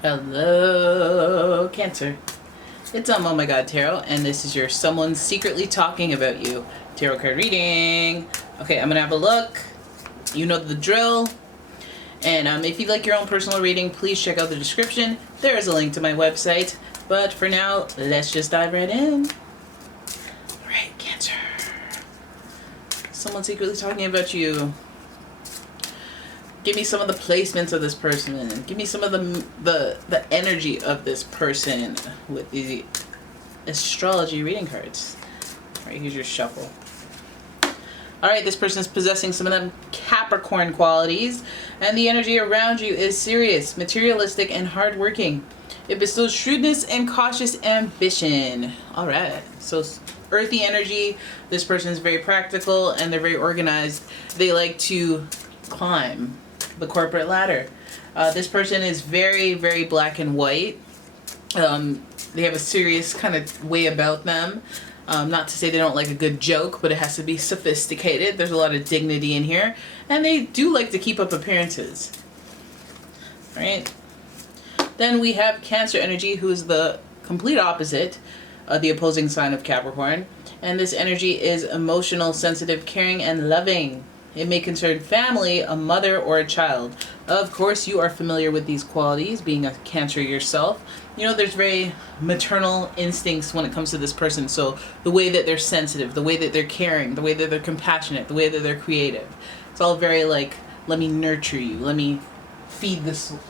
Hello, Cancer. It's umomgtarot, and this is your someone secretly talking about you tarot card reading. Okay, I'm gonna have a look. You know the drill. And if you'd like your own personal reading, please check out the description. There is a link to my website. But for now, let's just dive right in. Alright, Cancer. Someone secretly talking about you. Give me some of the placements of this person. Give me some of the energy of this person with the astrology reading cards. Alright, here's your shuffle. Alright, this person is possessing some of them Capricorn qualities, and the energy around you is serious, materialistic, and hardworking. It bestows shrewdness and cautious ambition. Alright, so earthy energy. This person is very practical and they're very organized. They like to climb the corporate ladder. This person is very, very black and white. They have a serious kind of way about them. Not to say they don't like a good joke, but it has to be sophisticated. There's a lot of dignity in here. And they do like to keep up appearances. Right? Then we have Cancer energy, who is the complete opposite of the opposing sign of Capricorn. And this energy is emotional, sensitive, caring, and loving. It may concern family, a mother, or a child. Of course, you are familiar with these qualities, being a Cancer yourself. You know, there's very maternal instincts when it comes to this person. So the way that they're sensitive, the way that they're caring, the way that they're compassionate, the way that they're creative. It's all very like, let me nurture you. Let me feed the soul.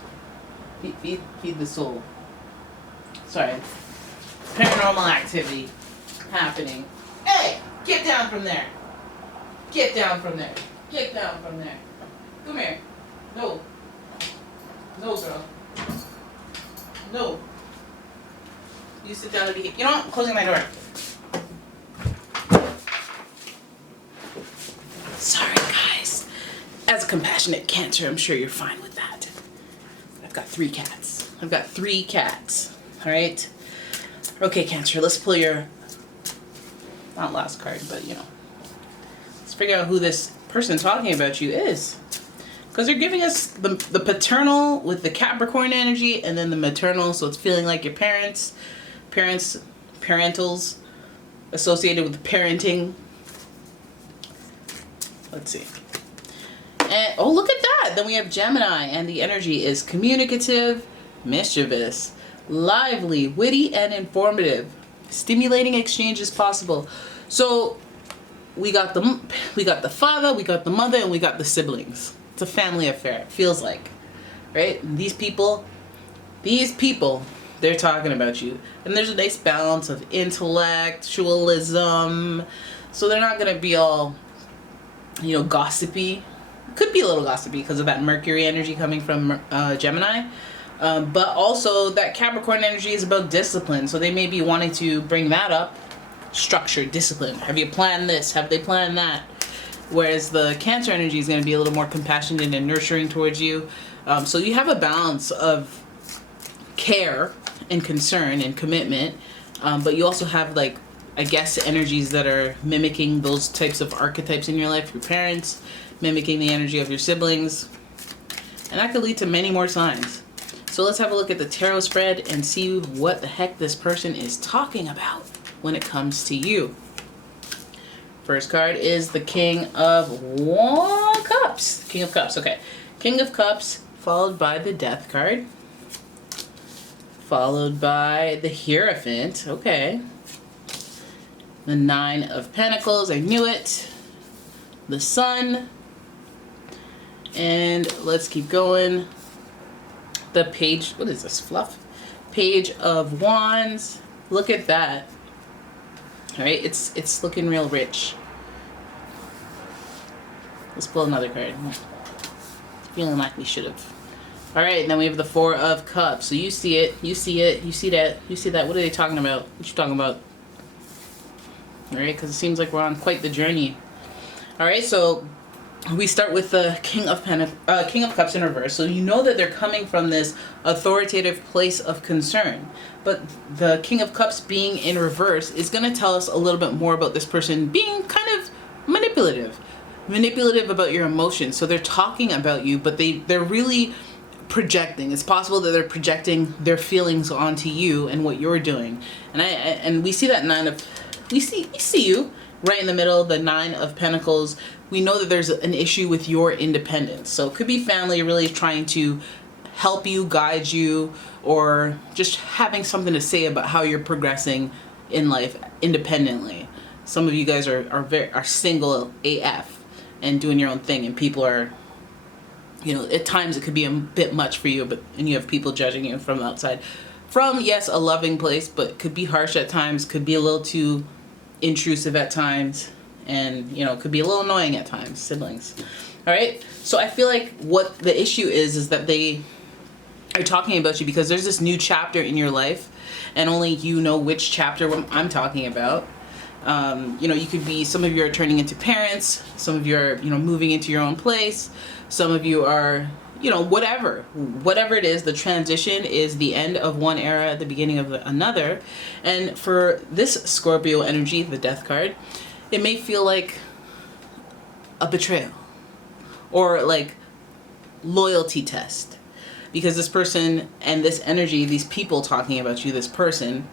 Feed the soul. Sorry. Paranormal activity happening. Hey, get down from there. Get down from there. Get down from there. Come here. No. No, girl. No. You sit down and be... You know what? I'm closing my door. Sorry, guys. As a compassionate Cancer, I'm sure you're fine with that. I've got 3 cats. I've got 3 cats. Alright? Okay, Cancer, let's pull your... Not last card, but, you know. Let's figure out who this person talking about you is. Because they're giving us the paternal with the Capricorn energy, and then the maternal, so it's feeling like your parents, parentals, associated with parenting. Let's see. And, oh, look at that! Then we have Gemini, and the energy is communicative, mischievous, lively, witty, and informative. Stimulating exchange is possible. So we got the father, we got the mother, and we got the siblings. It's a family affair, it feels like, right? And these people, they're talking about you. And there's a nice balance of intellectualism. So they're not going to be all, you know, gossipy. Could be a little gossipy because of that Mercury energy coming from Gemini. But also that Capricorn energy is about discipline. So they may be wanting to bring that up. Structure, discipline. Have you planned this? Have they planned that? Whereas the Cancer energy is going to be a little more compassionate and nurturing towards you. So you have a balance of care and concern and commitment. But you also have, like, I guess, energies that are mimicking those types of archetypes in your life. Your parents, mimicking the energy of your siblings. And that could lead to many more signs. So let's have a look at the tarot spread and see what the heck this person is talking about when it comes to you. First card is the King of Cups. King of Cups, okay. King of Cups, followed by the Death card. Followed by the Hierophant, okay. The 9 of Pentacles, I knew it. The Sun. And let's keep going. The Page, what is this, fluff? Page of Wands. Look at that. Alright, it's looking real rich. Let's pull another card. Feeling like we should have. Alright, and then we have the 4 of Cups. So you see it, you see it, you see that, you see that. What are they talking about? What you talking about? Alright, because it seems like we're on quite the journey. Alright, so we start with the King of Cups in reverse. So you know that they're coming from this authoritative place of concern. But the King of Cups being in reverse is going to tell us a little bit more about this person being kind of manipulative about your emotions. So they're talking about you, but they're really projecting. It's possible that they're projecting their feelings onto you and what you're doing. And we see that we see you right in the middle, the 9 of Pentacles. We know that there's an issue with your independence. So it could be family really trying to help you, guide you, or just having something to say about how you're progressing in life independently. Some of you guys are single AF and doing your own thing, and people are, you know, at times it could be a bit much for you, and you have people judging you from the outside. From, yes, a loving place, but could be harsh at times, could be a little too intrusive at times, and, you know, could be a little annoying at times, siblings. All right? So I feel like what the issue is that they are talking about you because there's this new chapter in your life, and only you know which chapter I'm talking about. You know, you could be, some of you are turning into parents, some of you are, you know, moving into your own place, some of you are, you know, whatever it is, the transition is the end of one era, the beginning of another. And for this Scorpio energy, the Death card, it may feel like a betrayal or like loyalty test, because this person and this energy, these people talking about you, this person,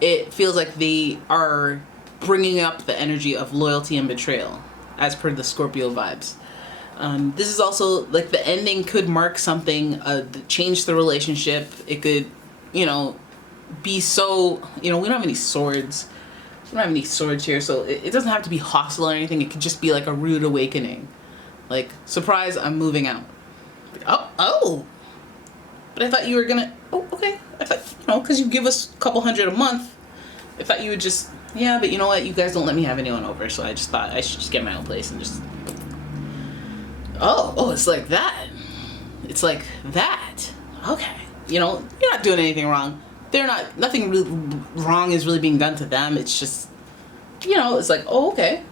it feels like they are bringing up the energy of loyalty and betrayal as per the Scorpio vibes. This is also like the ending could mark something, change the relationship. It could, you know, be so, you know, we don't have any swords. We don't have any swords here, so it doesn't have to be hostile or anything. It could just be like a rude awakening. Like, surprise, I'm moving out. Oh. But I thought you were gonna, oh, okay. I thought, you know, because you give us a couple $100 a month, I thought you would just, yeah, but you know what? You guys don't let me have anyone over, so I just thought I should just get my own place and just, oh, it's like that. It's like that. Okay. You know, you're not doing anything wrong. Nothing really wrong is really being done to them. It's just, you know, it's like, oh, okay.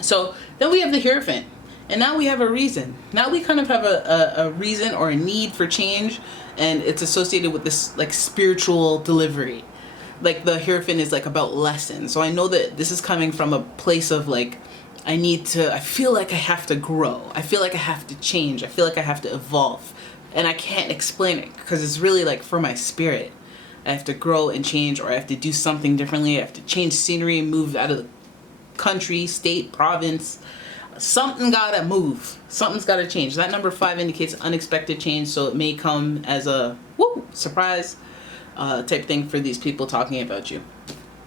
So then we have the Hierophant. And now we have a reason. Now we kind of have a reason or a need for change, and it's associated with this like spiritual delivery. Like the Hierophant is like about lessons. So I know that this is coming from a place of like, I feel like I have to grow. I feel like I have to change. I feel like I have to evolve. And I can't explain it because it's really like for my spirit. I have to grow and change, or I have to do something differently. I have to change scenery, move out of the country, state, province. Something gotta move. Something's gotta change. That number 5 indicates unexpected change, so it may come as a surprise type thing for these people talking about you.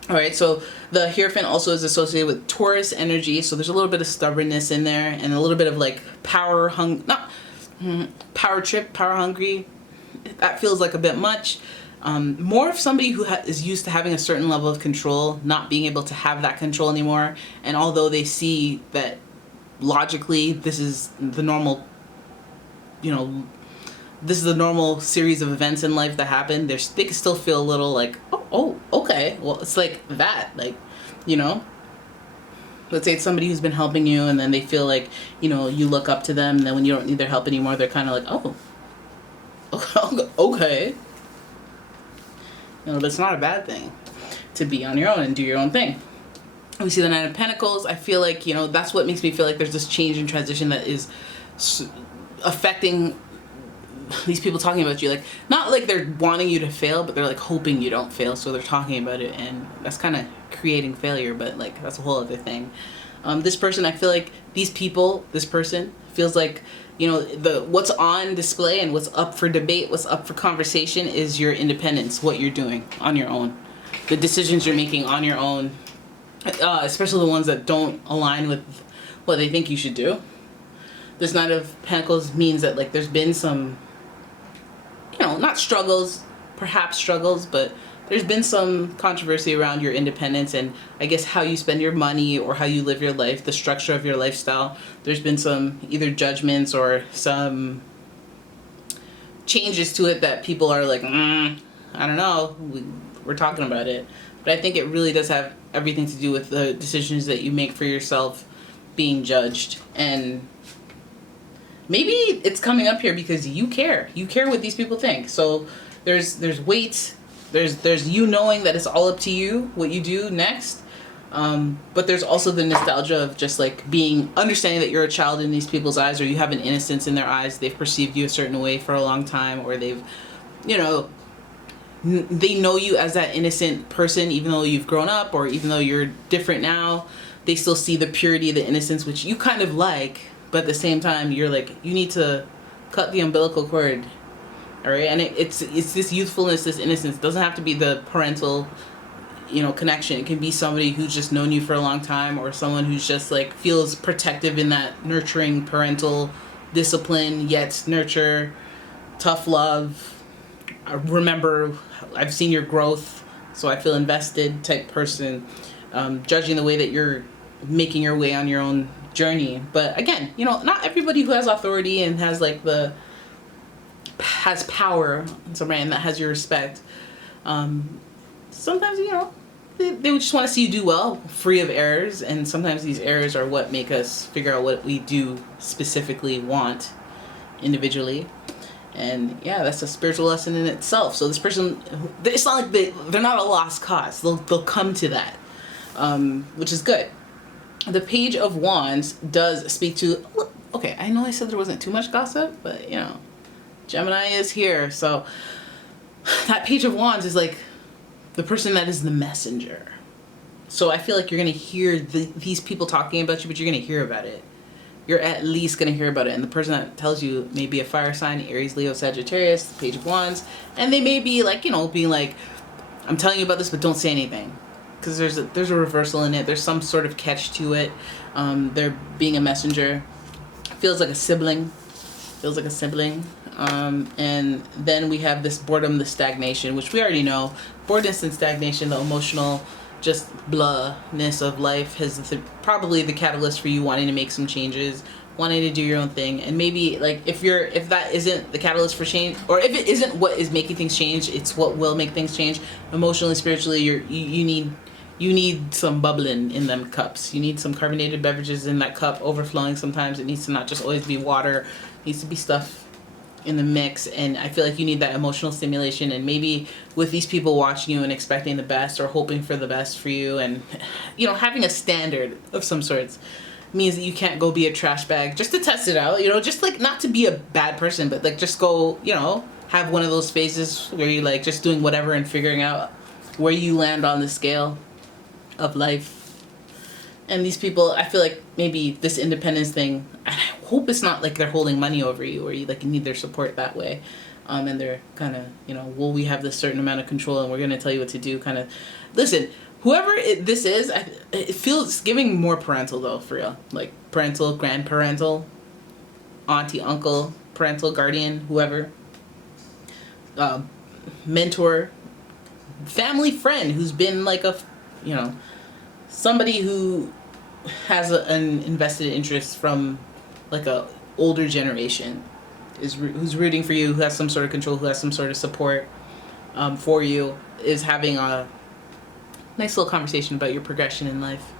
All right, so the Hierophant also is associated with Taurus energy, so there's a little bit of stubbornness in there, and a little bit of like power hungry. That feels like a bit much. More of somebody who is used to having a certain level of control, not being able to have that control anymore, and although they see that logically this is the normal, you know, this is the normal series of events in life that happen, they can still feel a little like, oh, okay, well, it's like that, like, you know, let's say it's somebody who's been helping you, and then they feel like, you know, you look up to them, and then when you don't need their help anymore, they're kind of like, oh, okay, you know, but it's not a bad thing to be on your own and do your own thing. We see the 9 of Pentacles. I feel like, you know, that's what makes me feel like there's this change and transition that is affecting these people talking about you. Like, not like they're wanting you to fail, but they're like hoping you don't fail, so they're talking about it, and that's kind of creating failure, but like that's a whole other thing. This person, I feel like this person feels like, you know, what's on display and what's up for debate, what's up for conversation is your independence, what you're doing on your own, the decisions you're making on your own. Especially the ones that don't align with what they think you should do. This 9 of Pentacles means that like there's been some, you know, not struggles, perhaps struggles, but there's been some controversy around your independence and I guess how you spend your money or how you live your life, the structure of your lifestyle. There's been some either judgments or some changes to it that people are like, I don't know, we're talking about it. But I think it really does have everything to do with the decisions that you make for yourself being judged. And maybe it's coming up here because you care. You care what these people think. So there's weight. There's you knowing that it's all up to you what you do next. But there's also the nostalgia of just like understanding that you're a child in these people's eyes, or you have an innocence in their eyes. They've perceived you a certain way for a long time, or they've, you know, they know you as that innocent person, even though you've grown up, or even though you're different now. They still see the purity, the innocence, which you kind of like, but at the same time, you're like, you need to cut the umbilical cord, all right? And it's this youthfulness, this innocence. It doesn't have to be the parental, you know, connection. It can be somebody who's just known you for a long time, or someone who's just like feels protective in that nurturing parental discipline, yet nurture, tough love. I remember, I've seen your growth, so I feel invested type person. Judging the way that you're making your way on your own journey. But again, you know, not everybody who has authority and has like has power, somebody that has your respect. Sometimes, you know, they would just want to see you do well, free of errors, and sometimes these errors are what make us figure out what we do specifically want individually. And yeah, that's a spiritual lesson in itself. So this person, it's not like they're not a lost cause. They'll come to that. Which is good. The Page of Wands does speak to, okay, I know I said there wasn't too much gossip, but you know, Gemini is here. So that Page of Wands is like the person that is the messenger. So I feel like you're going to hear these people talking about you, but you're going to hear about it. You're at least going to hear about it. And the person that tells you may be a fire sign, Aries, Leo, Sagittarius, the Page of Wands. And they may be like, you know, being like, I'm telling you about this, but don't say anything. Because there's a reversal in it. There's some sort of catch to it. They're being a messenger. Feels like a sibling. And then we have this boredom, the stagnation, which we already know. Boredom and stagnation, the emotional, just blahness of life has probably the catalyst for you wanting to make some changes, wanting to do your own thing. And maybe like if that isn't the catalyst for change, or if it isn't what is making things change, it's what will make things change. Emotionally, spiritually, you need some bubbling in them cups. You need some carbonated beverages in that cup overflowing. Sometimes it needs to not just always be water. It needs to be stuff in the mix. And I feel like you need that emotional stimulation. And maybe with these people watching you and expecting the best or hoping for the best for you, and you know, having a standard of some sorts means that you can't go be a trash bag just to test it out. You know, just like not to be a bad person, but like just go, you know, have one of those phases where you're like just doing whatever and figuring out where you land on the scale of life. And these people, I feel like maybe this independence thing, I hope it's not like they're holding money over you, or you like need their support that way. And they're kind of, you know, well, we have this certain amount of control and we're going to tell you what to do kind of. Listen, whoever this is, it feels giving more parental though, for real. Like parental, grandparental, auntie, uncle, parental, guardian, whoever. Mentor, family friend who's been like a, you know, somebody who has an invested interest from like a older generation who's rooting for you, who has some sort of control, who has some sort of support for you, is having a nice little conversation about your progression in life.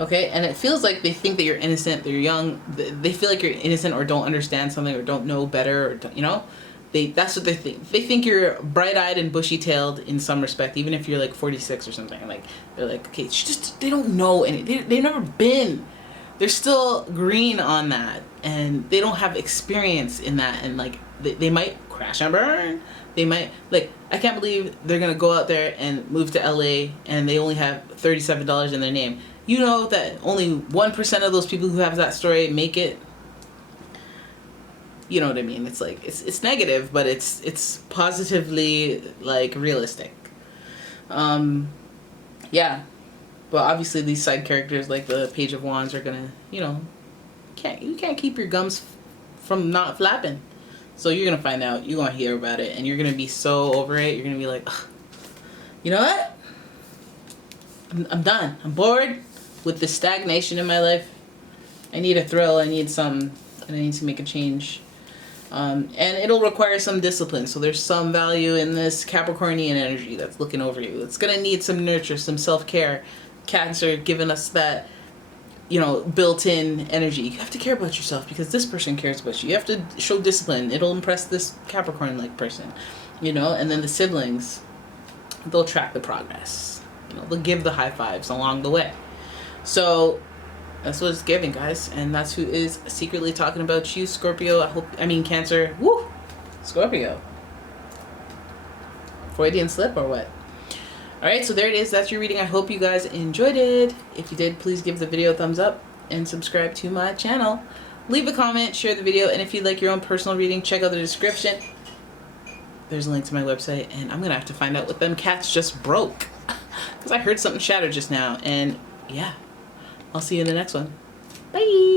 Okay, and it feels like they think that you're innocent, they're young, they feel like you're innocent or don't understand something or don't know better, or you know, that's what they think. They think you're bright-eyed and bushy-tailed in some respect, even if you're like 46 or something. Like they're like, okay, it's just they don't know any. They've never been. They're still green on that, and they don't have experience in that. And like they might crash and burn. They might like. I can't believe they're gonna go out there and move to LA, and they only have $37 in their name. You know that only 1% of those people who have that story make it. You know what I mean? It's like it's negative, but it's positively like realistic. Yeah. But obviously these side characters like the Page of Wands are gonna, you know, you can't keep your gums from not flapping. So you're gonna find out, you're gonna hear about it, and you're gonna be so over it. You're gonna be like, ugh, you know what? I'm done. I'm bored with the stagnation in my life. I need a thrill. I need and I need to make a change. And it'll require some discipline. So there's some value in this Capricornian energy that's looking over you. It's going to need some nurture, some self-care. Cancer giving us that, you know, built-in energy. You have to care about yourself because this person cares about you. You have to show discipline. It'll impress this Capricorn-like person, you know. And then the siblings, they'll track the progress. You know, they'll give the high fives along the way. So that's what it's giving, guys. And that's who is secretly talking about you, Scorpio. Cancer. Woo! Scorpio. Freudian slip or what? Alright, so there it is. That's your reading. I hope you guys enjoyed it. If you did, please give the video a thumbs up and subscribe to my channel. Leave a comment, share the video, and if you'd like your own personal reading, check out the description. There's a link to my website, and I'm gonna have to find out what them cats just broke. Because I heard something shatter just now, and yeah. I'll see you in the next one. Bye!